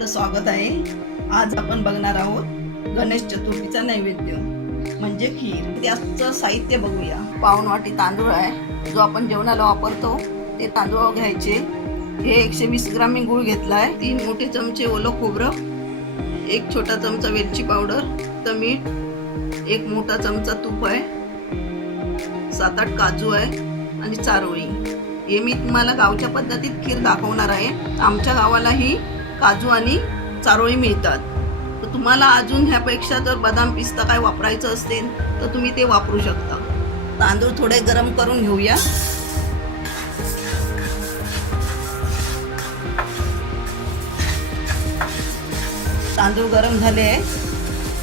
आपलं स्वागत आहे। आज आपण बघणार आहोत गणेश चतुर्थीचा नैवेद्य म्हणजे खीर। त्याचं साहित्य बघूया। पाऊण वाटी तांदूळ आहे, जो आपण जेवणाला वापरतो ते तांदूळ घ्यायचे। हे 120 ग्राम मी गूळ घेतलाय, 3 मोठे चमचे ओलं खोबरं, 1 छोटा चमचा वेलची पावडर, तर मीठ, 1 मोठा चमचा तूप आहे, 7-8 काजू आहे आणि चारोळी। हे मी तुम्हाला गावच्या पद्धतीत खीर दाखवणार आहे। आमच्या गावाला ही काजू आणि चारोळी मिळतात, तर तुम्हाला अजून ह्यापेक्षा जर बदाम पिस्ता काय वापरायचं असेल तर तुम्ही ते वापरू शकता। तांदूळ थोडे गरम करून घेऊया। तांदूळ गरम झाले आहे,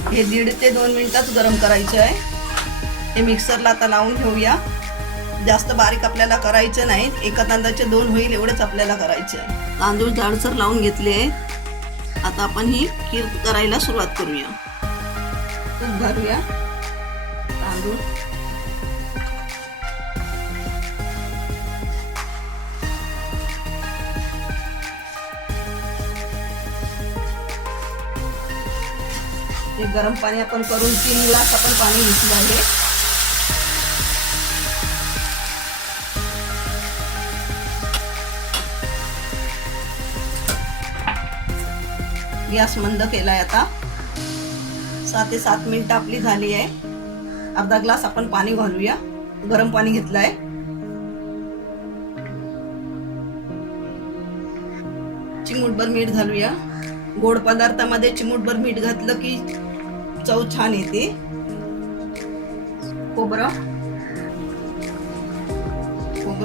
हे 1.5 ते 2 मिनिटात गरम करायचे आहे। हे मिक्सरला आता लावून घेऊया। जास्त बारीक आपल्याला करायचं नाही, एका तांदळाचे 2 होईल एवढेच आपल्याला करायचे आहे। तांदूळ जाडसर लावून घेतले आहे। आता आपण ही खीर करायला सुरुवात करूया। तूप घालूया, तांदूळ, हे गरम पाणी आपण करून 3 ग्लास आपण पाणी घेतलं आहे। गॅस मंद केलाय। आता 6 ते 7 मिनिटं आपली झाली आहे। अर्धा ग्लास आपण पाणी घालूया, गरम पाणी घेतलंय। चिमूटभर मीठ घालूया। गोड पदार्थामध्ये चिमूटभर मीठ घातलं की चव छान येते। खोबरं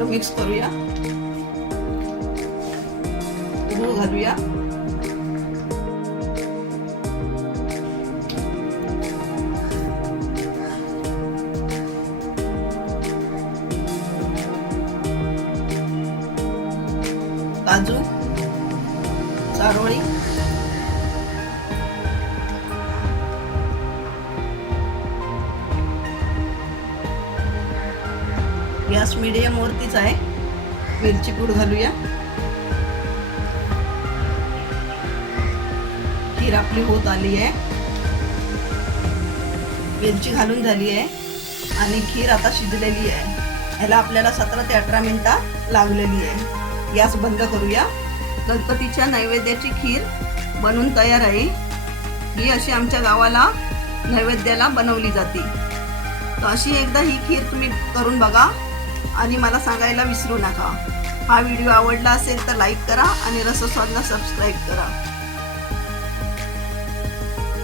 मिक्स करूया, गूळ घालूया, काजू, चारोळी, गॅस मीडियम वरतीच आहे। वेलची पूड घालूया। खीर आपली होत आली आहे, वेलची घालून झाली आहे आणि खीर आता शिजलेली आहे। ह्याला आपल्याला 17 ते 18 मिनिटं लागलेली आहे। गॅस बंद करूया। गणपतीच्या नैवेद्याची खीर बनवून तयार आहे। ही अशी आमच्या गावाला नैवेद्याला बनवली जाते, तर अशी एकदा ही खीर तुम्ही करून बघा आणि मला सांगायला विसरू नका। हा व्हिडिओ आवडला असेल तर लाईक करा आणि रसस्वादला सबस्क्राईब करा।